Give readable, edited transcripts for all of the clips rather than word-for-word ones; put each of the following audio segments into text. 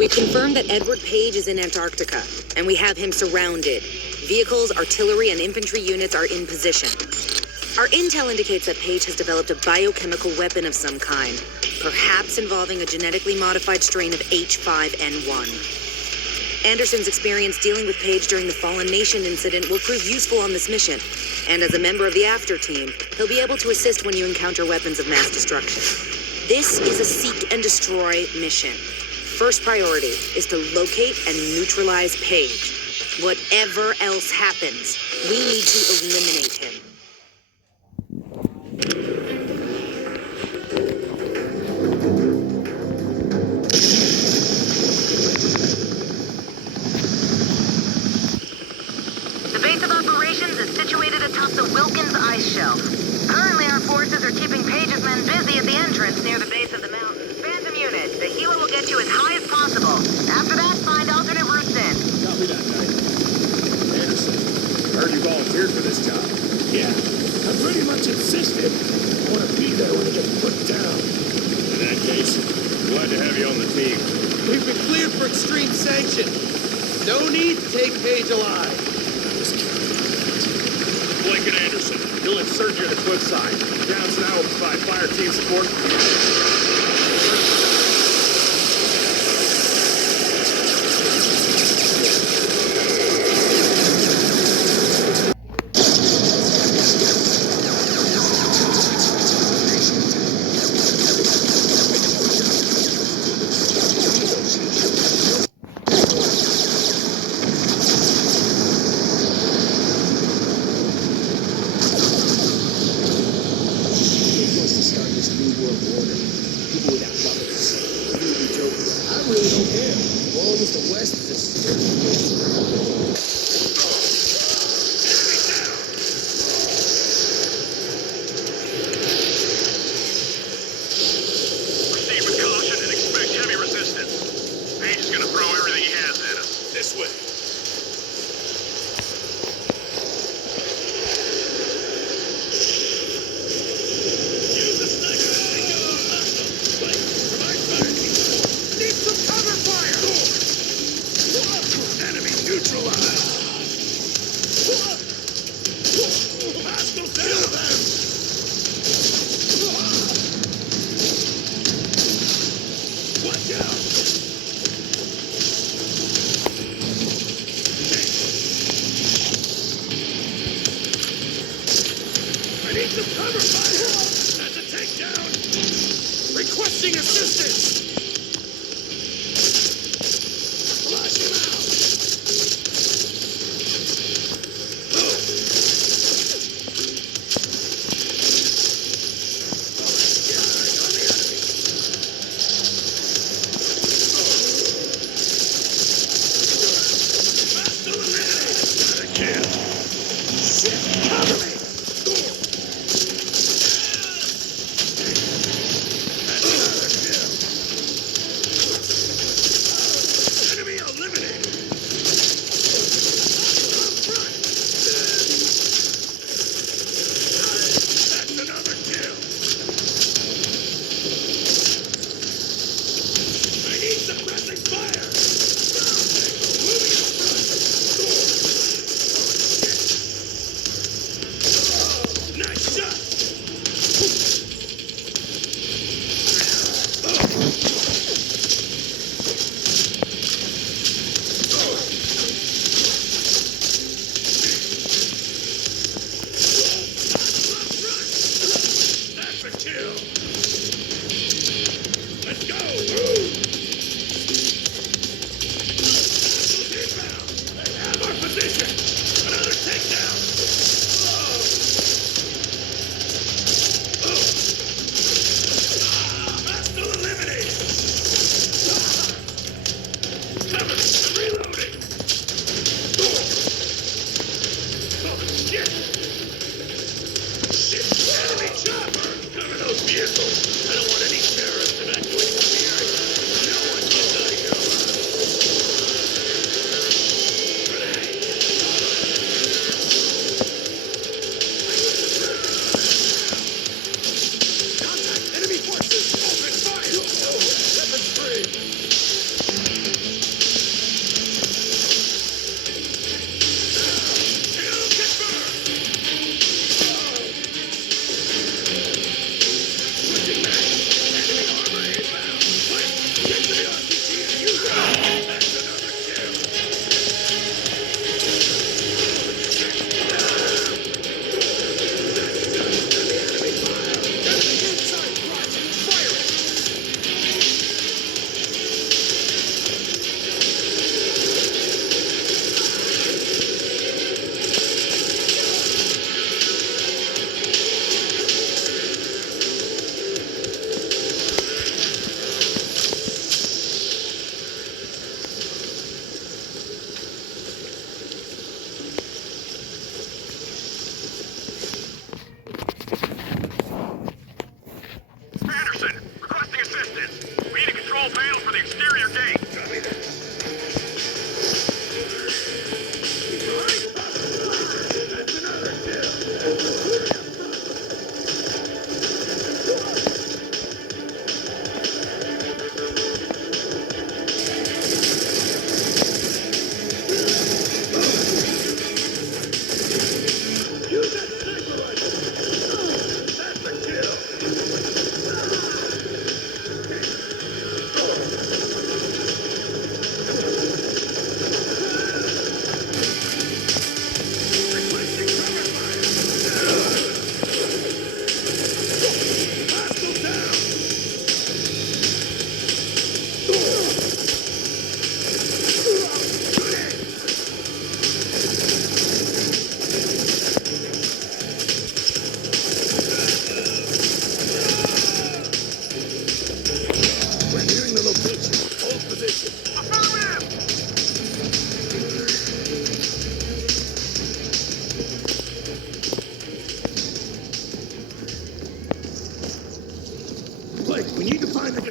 We've confirmed that Edward Page is in Antarctica, and we have him surrounded. Vehicles, artillery, and infantry units are in position. Our intel indicates that Page has developed a biochemical weapon of some kind, perhaps involving a genetically modified strain of H5N1. Anderson's experience dealing with Page during the Fallen Nation incident will prove useful on this mission, and as a member of the After Team, he'll be able to assist when you encounter weapons of mass destruction. This is a seek and destroy mission. First priority is to locate and neutralize Page. Whatever else happens, we need to eliminate him. The base of operations is situated atop the Wilkins ice shelf. Currently, our forces are keeping Page's men busy at the entrance near the base of the mountain. Phantom unit, the helo will get you as high as possible. After that, find alternate routes in. Copy that, Knight. Anderson, I heard you volunteered for this job. Yeah, I pretty much insisted. I want to be there when it gets put down. In that case, glad to have you on the team. We've been cleared for extreme sanction. No need to take Page alive. Blake and Anderson, you'll insert you at the cliffside. Johnson, I will provide fire team support. Neutralize!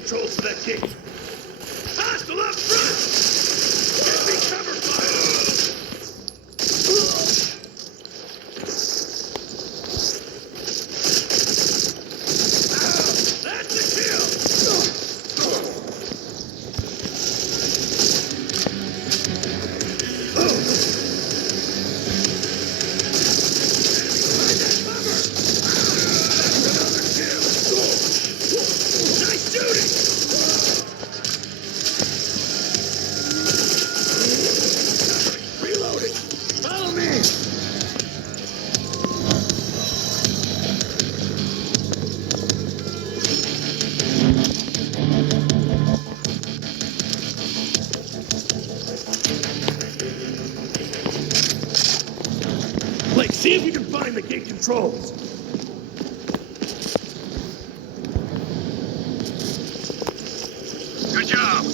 controls to that gate. Hostile up front! Give me cover fire! That's a kill! Nice shooting! Reloading! Follow me! Blake, see if you can find the gate controls. Good job.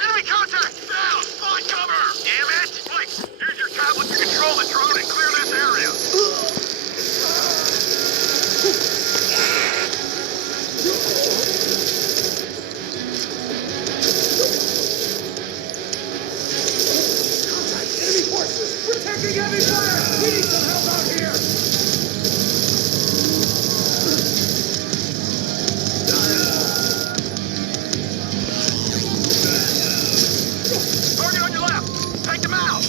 Enemy contact! Down! Find cover! Damn it! Blake, use your tablet to control the drone and clear this area. Enemy forces! We're taking heavy fire! We need some help out here! Target on your left! Take them out!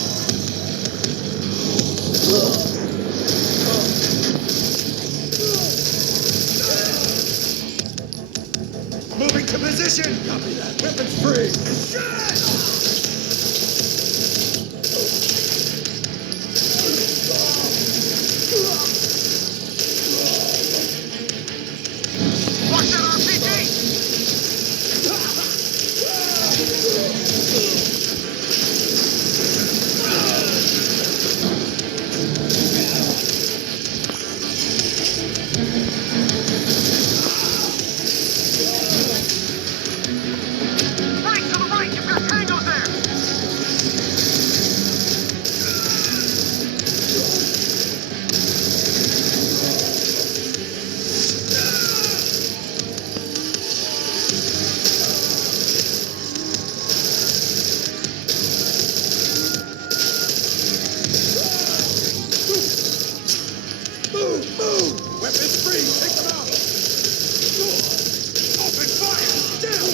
Moving to position! Copy that. Weapons free! Watch that RPG! Right to the right! You've got tangos there! Move! Move! Weapons free! Take them out! Open fire! Down!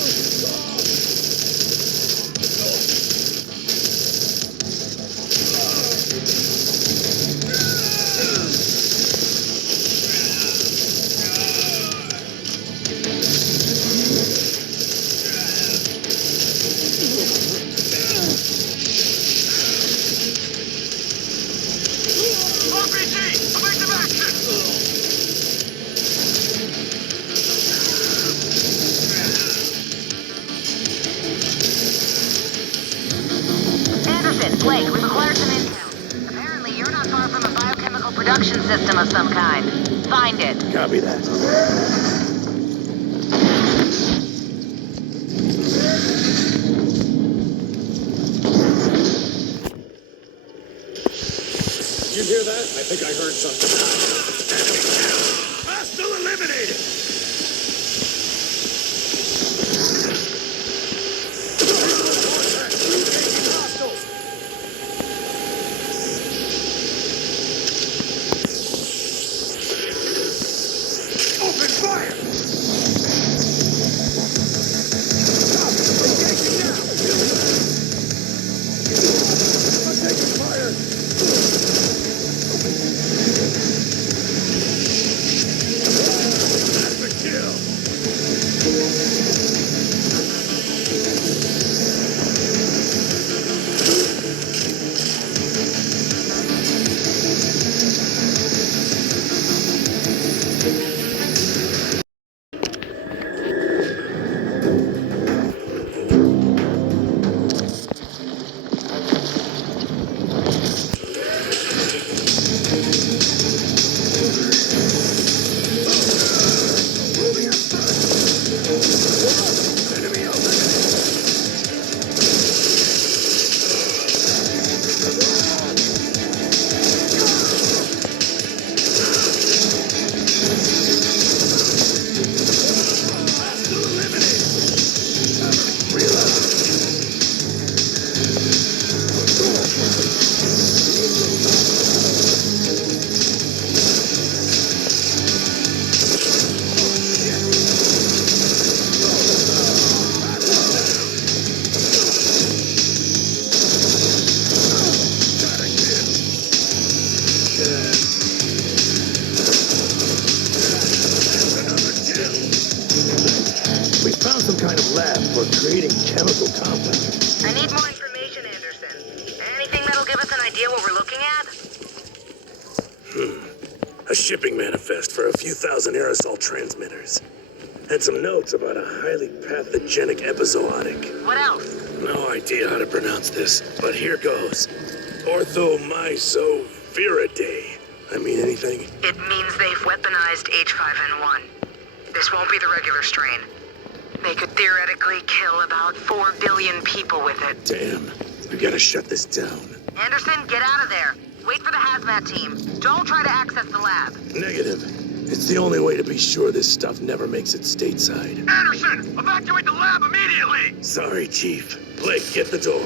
RPG! Evasive action! Anderson, Blake, we've acquired some intel. Apparently, you're not far from a biochemical production system of some kind. Find it. Copy that. Did you hear that? I think I heard something. Enemy kill! Hostile eliminated! Visual contact! Engaging hostiles! Open fire! Engaging now! I'm taking fire! That's the breeding chemical compound. I need more information, Anderson. Anything that'll give us an idea what we're looking at? A shipping manifest for a few thousand aerosol transmitters. And some notes about a highly pathogenic epizootic. What else? No idea how to pronounce this, but here goes. Orthomysophiridae. I mean anything? It means they've weaponized H5N1. This won't be the regular strain. They could theoretically kill about 4 billion people with it. Damn. We gotta shut this down. Anderson, get out of there. Wait for the hazmat team. Don't try to access the lab. Negative. It's the only way to be sure this stuff never makes it stateside. Anderson, evacuate the lab immediately! Sorry, Chief. Blake, get the door.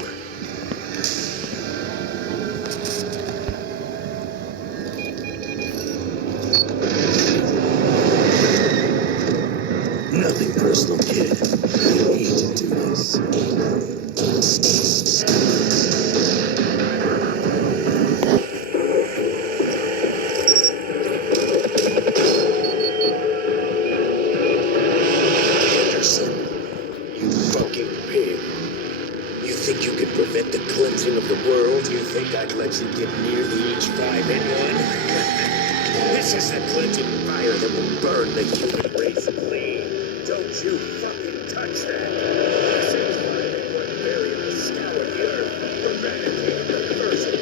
Nothing personal, kid. We need to do this. Anderson, you fucking pig. You think you can prevent the cleansing of the world? You think I'd let you get near the H5N1? This is the cleansing fire that will burn the human race clean. Don't you fucking touch that. This H5N1 variant will scour the earth, eradicating the first world.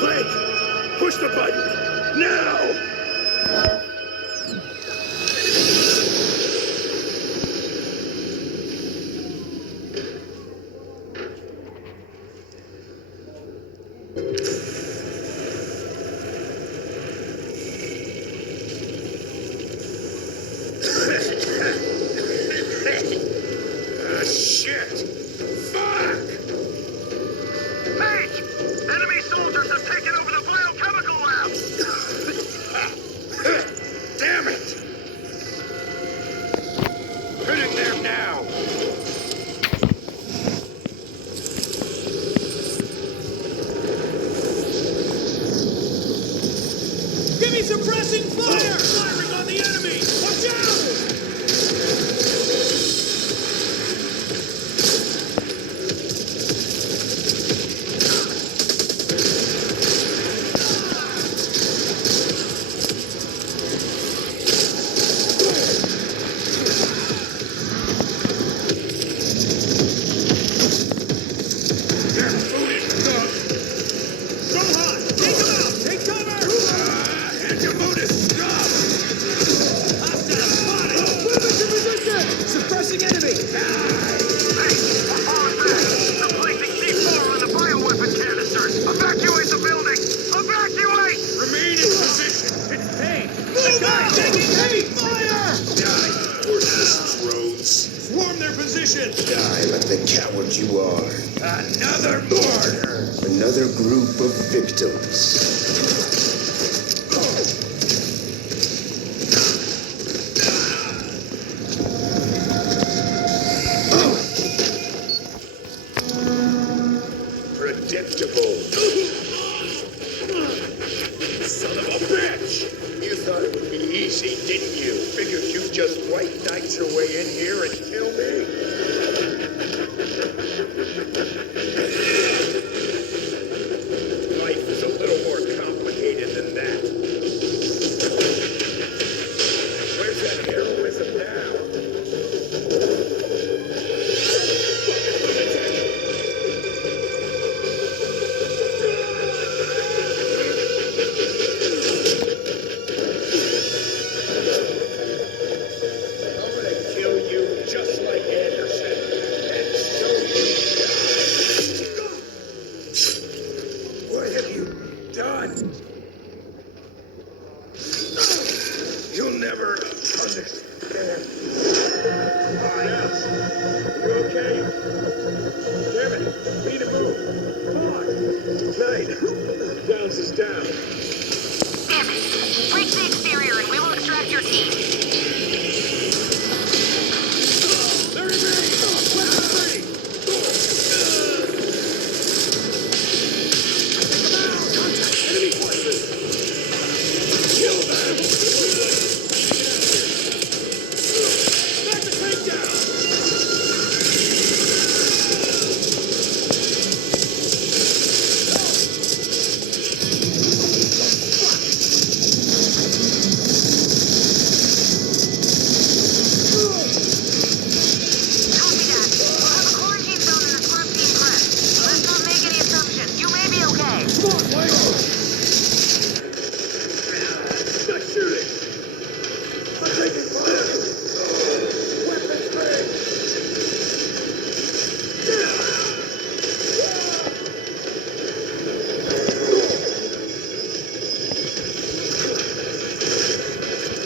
Blake, push the button now. Ah, shit! Fuck! Page! Enemy soldiers have taken over the biochemical lab! Damn it! Hitting them now! Give me suppressing fire! Firing on the enemy! Watch out! Rohan, take him out! Take cover! Antimotus, stop! Hostile spotted! Moving to position! Suppressing enemy! Page! We're falling back! They're placing C4 on the bioweapon canisters! Evacuate the building! Evacuate! Remain in position! It's Payne! Move out! Taking heavy fire! Die, worthless drones! Swarm their position! Die like the coward you are. Another martyr! Another group of victims. Predictable. Son of a bitch! You thought it would be easy, didn't you? Figured you'd just white knight your way in here and kill me? Life is a little more complicated than that. Where's that heroism now? I'm gonna kill you just like Anderson and show you. What have you done? You'll never understand. Yes. You okay? Damn it. We need to move. Come on. Knight. Downs is down. Damn it. Breach the exterior and we will extract your team. Larry B! Weapon free! Enemy forces! Kill them! Back the tank down! Copy that. We'll have a quarantine zone in the scrub team crest. Let's not make any assumptions. You may be okay. Come on, Blake! Not shooting! I'm taking fire! Weapons free!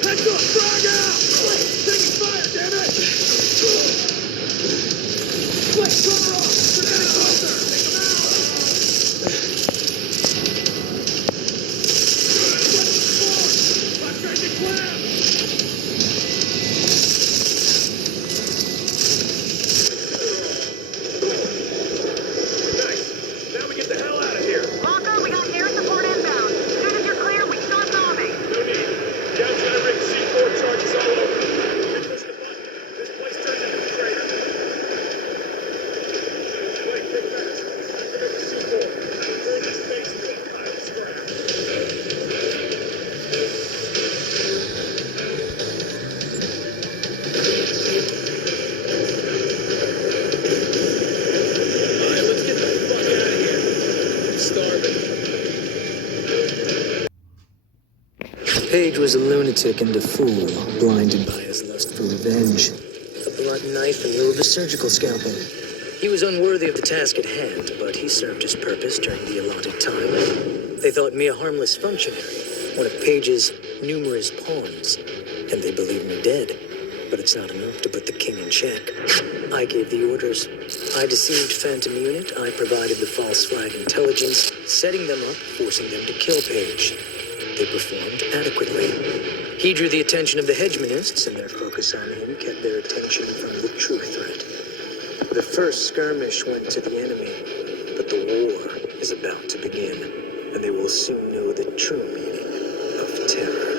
Heads up! Frag out! Taking fire, damn it! Blake, cover off! We're getting closer! Take them out! I'm trying to clamp! Nice. Now we get the hell out of here. Walker, we got air support inbound. As soon as you're clear, we start bombing. No need. Down's gonna rig C4 charges all over. We push the button. This place turns into a crater. Wait, think fast. Activate the C4. Turn this base into a pile of scrap. Alright, let's get the fuck out of here. I'm starving. Page was a lunatic and a fool, blinded by his lust for revenge. A blunt knife in lieu of a surgical scalpel. He was unworthy of the task at hand, but he served his purpose during the allotted time. They thought me a harmless functionary, one of Page's numerous pawns, and they believed me dead. But it's not enough to put the king in check. I gave the orders. I deceived Phantom Unit. I provided the false flag intelligence, setting them up, forcing them to kill Page. They performed adequately. He drew the attention of the hegemonists, and their focus on him kept their attention from the true threat. The first skirmish went to the enemy, but the war is about to begin, and they will soon know the true meaning of terror.